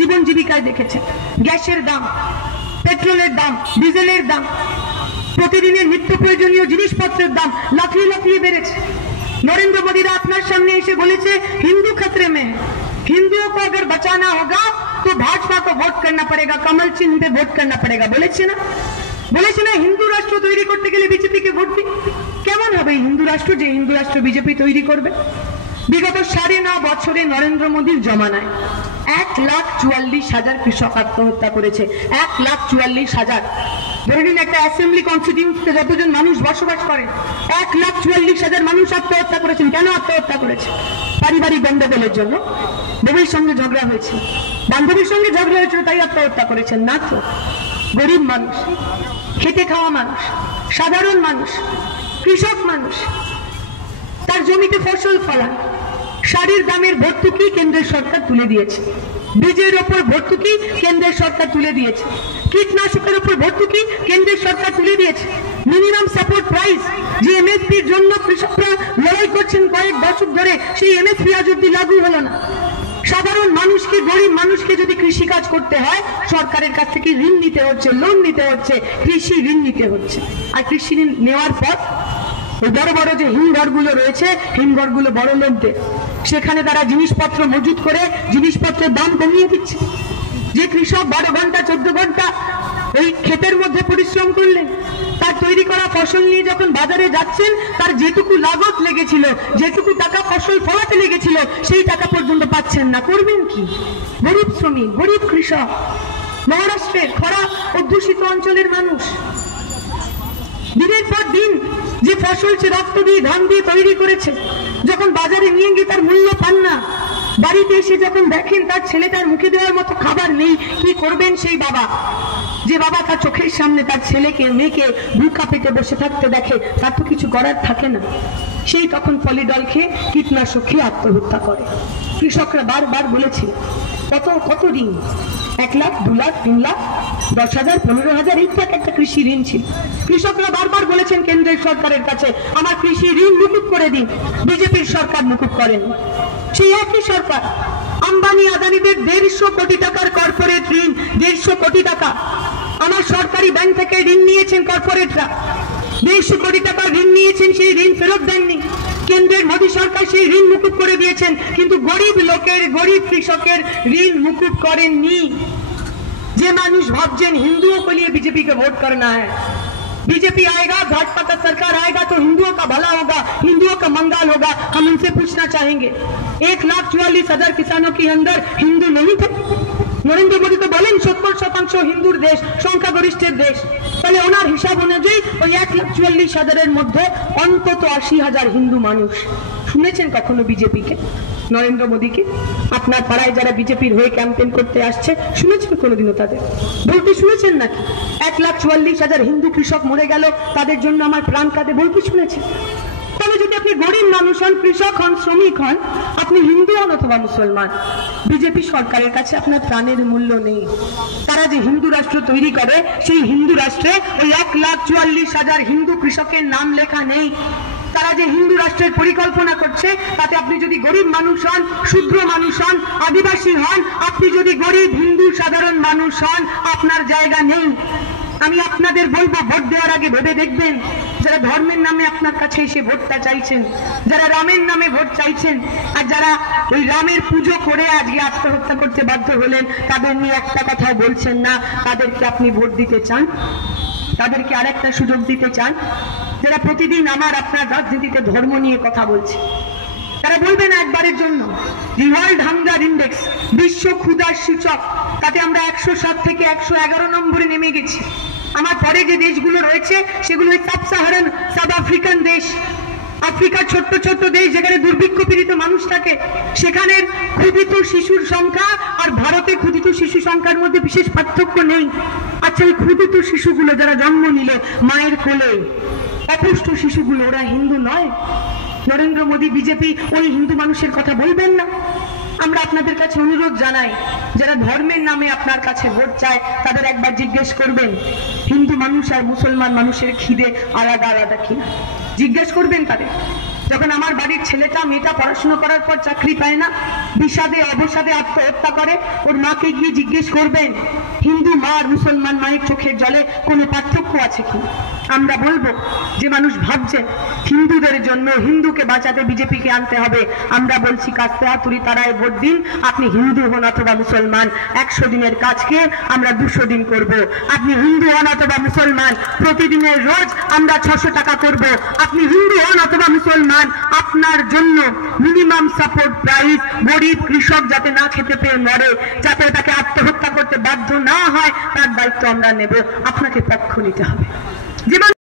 জীবন জীবিকায় দেখেছেন গ্যাসের দাম, পেট্রোলের দাম, ডিজেলের দাম, প্রতিদিনের নিত্য প্রয়োজনীয় জিনিসপত্রের দাম লাফিয়ে লাফিয়ে বেড়েছে। नरेंद्र मोदी আপনার সামনে এসে বলেছে हिंदू खतरे में है, हिंदुओं को अगर बचाना होगा तो भाजपा को वोट करना पड़ेगा, कमल चिन्ह पे वोट करना पड़ेगा। বলেছে না হিন্দু রাষ্ট্র তৈরি করতে গেলে বিজেপি কে ভোট দিন। কেমন হবে হিন্দু রাষ্ট্র যে হিন্দু রাষ্ট্র বিজেপি তৈরি করবে? বিগত 9.5 বছরে নরেন্দ্র মোদীর জমানায় 1,44,000 কৃষক আত্মহত্যা করেছে। 1,44,000। ধরে নিন একটা অ্যাসেম্বলি কনস্টিটিউন্সিতে যতজন মানুষ বসবাস করে 1,44,000 মানুষ আত্মহত্যা করেছেন। কেন আত্মহত্যা করেছে? পারিবারিক গন্ডগোলের জন্য। বউয়ের সঙ্গে ঝগড়া হয়েছে, বান্ধবীর সঙ্গে ঝগড়া হয়েছিল, তাই আত্মহত্যা করেছেন না তো। গরিব মানুষ, খেটে খাওয়া মানুষ, সাধারণ মানুষ, কৃষক মানুষ, তার জমিতে ফসল ফলান, শাড়ির দামের ভর্তুকি কেন্দ্রের সরকার তুলে দিয়েছে, বীজের ওপর ভর্তুকি কেন্দ্রের সরকার তুলে দিয়েছে, কীটনাশকের উপর ভর্তুকি কেন্দ্রের সরকার তুলে দিয়েছে, মিনিমাম সাপোর্ট প্রাইস যে এমএসপির জন্য কৃষকরা লড়াই করছেন কয়েক দশক ধরে, সেই এমএসপি আজ অব্দি লাগু হলো না। সাধারণ মানুষকে, গরিব মানুষকে যদি কৃষি কাজ করতে হয় সরকারের কাছ থেকে ঋণ নিতে হচ্ছে, লোন নিতে হচ্ছে, কৃষি ঋণ নিতে হচ্ছে। আর কৃষি ঋণ নেওয়ার পর ওই বড় বড় যে হিমঘরগুলো রয়েছে, হিমঘরগুলো বড় লোকদের, সেখানে তারা জিনিসপত্র মজুত করে জিনিসপত্রের দাম কমিয়ে দিচ্ছে। যে কৃষক 12 ঘন্টা 14 ঘন্টা ওই ক্ষেতের মধ্যে পরিশ্রম করলেন, তার তৈরি করা ফসল নিয়ে যখন বাজারে যাচ্ছেন, তার যেটুকু লাগত লেগেছিল, যেটুকু টাকা ফসল ফলাতে লেগেছিল, সেই টাকা পর্যন্ত পাচ্ছেন না। করবেন কি? গরিব শ্রমিক, গরিব কৃষক, মহারাষ্ট্রের খরা অধ্যুষিত অঞ্চলের মানুষ দিনের পর দিন যে ফসল সে রক্ত দিয়ে ধান দিয়ে তৈরি করেছে, যখন বাজারে নিয়ে গিয়ে তার মূল্য পান না, বাড়িতে এসে যখন দেখেন তার ছেলেটার মুখে দেওয়ার মতো খাবার নেই, কি করবেন সেই বাবা? যে বাবা তার চোখের সামনে তার ছেলেকে মেয়েকে বুকা পেটে বসে থাকতে দেখে, তার তো কিছু করার থাকে না, সেই তখন পলিডল খেয়ে কীটনাশক খেয়ে আত্মহত্যা করে। কৃষকরা বারবার বলেছে কত ঋণ, 1 লাখ, 2 লাখ, 3 লাখ, 10,000, 15,000, এই একটা কৃষি ঋণ ছিল। কৃষকরা বারবার বলেছেন কেন্দ্রের সরকারের কাছে আমার কৃষি ঋণ মুকুব করে দিন। বিজেপির সরকার মুকুব করেন। সেই একই সরকার আম্বানি আদানিদের 150 কোটি টাকার কর্পোরেট ঋণ, 150 কোটি টাকা আমার সরকারি ব্যাংক থেকে ঋণ নিয়েছেন কর্পোরেটরা, 150 কোটি টাকা ঋণ নিয়েছেন, সেই ঋণ ফেরত দেননি। কেন্দ্রের মোদী সরকার সেই ঋণ মুকুব করে দিয়েছেন, কিন্তু গরিব লোকের, গরিব কৃষকের ঋণ মুকুব করেননি। যে মানুষ ভাবছেন हिंदुओं के लिए बीजेपी को वोट करना है, बीजेपी आएगा, भाजपा का सरकार आएगा तो हिंदुओं का भला होगा, हिंदुओं का मंगल होगा, हम उनसे पूछना चाहेंगे 1,44,000 किसानों के अंदर हिंदू नहीं थे? नरेंद्र मोदी तो बोलें 70% হিন্দুর দেশ, সংখ্যাগরিষ্ঠের দেশ, তাহলে ওনার হিসাব অনুযায়ী ওই 1,44,000 মধ্যে অন্তত 80,000 হিন্দু মানুষ। শুনেছেন কখনো বিজেপিকে, নরেন্দ্র মোদীকে? আপনার পাড়ায় যারা বিজেপির হয়ে ক্যাম্পেইন করতে আসছে শুনেছেন কোনোদিনও তাদের বলতে? শুনেছেন নাকি 1,44,000 হিন্দু কৃষক মরে গেল, তাদের জন্য আমার প্রাণ কাঁদে, বলতে শুনেছেন? তাহলে যদি আপনি গরিব মানুষ হন, কৃষক হন, শ্রমিক হন, আপনি হিন্দু হন অথবা মুসলমান, বিজেপি সরকারের কাছে আপনার প্রাণের মূল্য নেই। তারা যে হিন্দু রাষ্ট্র তৈরি করে, সেই হিন্দু রাষ্ট্রে ওই 1,44,000 হিন্দু কৃষকের নাম লেখা নেই। তারা যে হিন্দু রাষ্ট্রের পরিকল্পনা করছে, তাতে আপনি যদি গরিব মানুষ হন, শূদ্র মানুষ হন, আদিবাসী হন, আপনি যদি গরিব হিন্দু সাধারণ মানুষ হন, আপনার জায়গা নেই। আমি আপনাদের বলবো, ভোট দেওয়ার আগে ভেবে দেখবেন, যারা ধর্মের নামে আপনার কাছে এসে ভোটটা চাইছেন, যারা রামের নামে ভোট চাইছেন, আর যারা ওই রামের পুজো করে আজকে আত্মহত্যা করতে বাধ্য হলেন, তাদের নিয়ে একটা কথা বলছেন না। তাদেরকে আপনি ভোট দিতে চান? তাদেরকে আরেকটা সুযোগ দিতে চান? যারা প্রতিদিন আমার আপনার রাজনীতিতে ধর্ম নিয়ে কথা বলছে, তারা বলবেন একবারের জন্য ওয়ার্ল্ড হাঙ্গার ইন্ডেক্স, বিশ্ব ক্ষুধার সূচক, তাতে আমরা 107 থেকে 111 নম্বরে নেমে গেছি। আমার পরে যে দেশগুলো রয়েছে সেগুলো সাব সাহারান, সাব আফ্রিকান দেশ, আফ্রিকার ছোট্ট ছোট্ট দেশ যেখানে দুর্ভিক্ষ পীড়িত মানুষ থাকে, সেখানের ক্ষুধিত শিশুর সংখ্যা আর ভারতে ক্ষুধিত শিশু সংখ্যার মধ্যে বিশেষ পার্থক্য নেই। আচ্ছা, এই ক্ষুধিত শিশুগুলো যারা জন্ম নিল মায়ের কোলে, অপুষ্ট শিশুগুলো, ওরা হিন্দু নয়? নরেন্দ্র মোদী, বিজেপি ওই হিন্দু মানুষের কথা বলবেন না? আমরা আপনাদের কাছে অনুরোধ জানাই, যারা ধর্মের নামে আপনার কাছে ভোট চায়, তাদের একবার জিজ্ঞেস করবেন হিন্দু মানুষ আর মুসলমান মানুষের খিদে আলাদা আলাদা কিনা, জিজ্ঞেস করবেন তাদের। যখন আমার বাড়ির ছেলেটা মেয়েটা পড়াশোনা করার পর চাকরি পায় না, বিষাদে অবসাদে আত্মহত্যা করে, ওর মাকে গিয়ে জিজ্ঞেস করবেন হিন্দু মা আর মুসলমান মায়ের চোখের জলে কোনো পার্থক্য আছে কি? আমরা বলবো যে মানুষ ভাবছেন হিন্দুদের জন্য হিন্দুকে বাঁচাতে বিজেপিকে আনতে হবে, আমরা বলছি কাস্তে হাতুড়ি তারায় ভোট দিন। আপনি হিন্দু হন অথবা মুসলমান, 100 দিনের কাজকে আমরা 200 দিন করব। আপনি হিন্দু হন অথবা মুসলমান, প্রতিদিনের রোজ আমরা 600 টাকা করব। আপনি হিন্দু হন অথবা মুসলমান, আপনার জন্য মিনিমাম সাপোর্ট প্রাইস, গরিব কৃষক যাতে না খেতে পেয়ে মরে, যাতে তাকে আত্মহত্যা করতে বাধ্য না হয়, তার দায়িত্ব আমরা নেব। আপনাকে পক্ষ নিতে হবে। জীবন